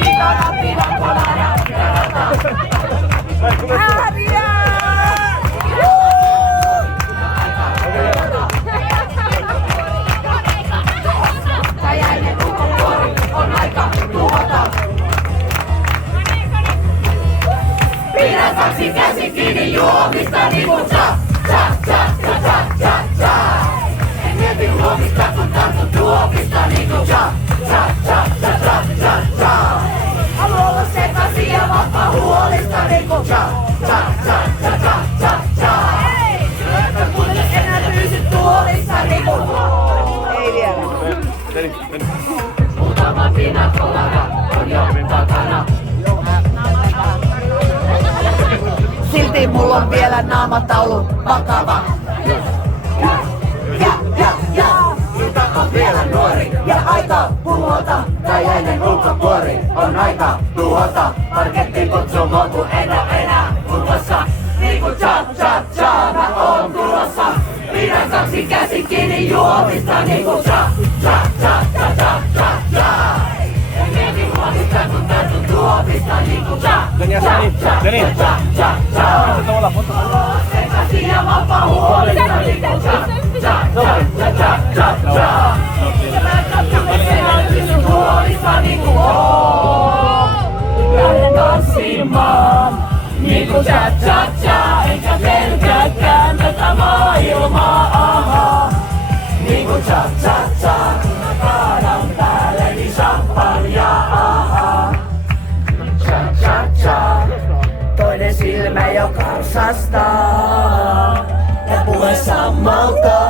Kitana, pina colada, Kajainen ulkopuoli on aika tuhota. Pidä saksi käsi kiinni juomista niinku cha, cha, cha, cha, cha, cha, cha. En mieti huomista kun tartun tuopista niinku cha, cha, cha, cha, cha, cha, cha. Haluan olla sekaisin ja vapaa huolista niinku cha, cha, cha, cha, cha, cha, cha. Että kuitenkin enää pysy tuolissa niinku. Ei vielä. Muutama pina colada on jo takana. Silti mulla on vielä naamataulu vakava. Ilta on vielä nuori ja aika puhuta. Kajainen ulkopuoli on aika tuhota. Parkettiin kutsuu muutu enää ulkossa. Niinku cha cha cha mä oon tulossa. Pidän kaksi käsi kiinni juomista niinku cha cha cha cha cha cha cha. En mieti huomista kun tartun tuopista niinku cha cha cha cha cha cha. Sekaisin ja vapaa huolista niinku cha cha cha cha cha cha cha. Ja mä katson enää pysyn huolissa niinku lähden tanssimaan niinku cha cha cha. Enkä pelkääkään tätä maailmaa. Niinku cha cha cha. Kaadan päälleni champagnea. Cha cha cha. Toinen silmä jo karsastaa. Ja puhe sammalta.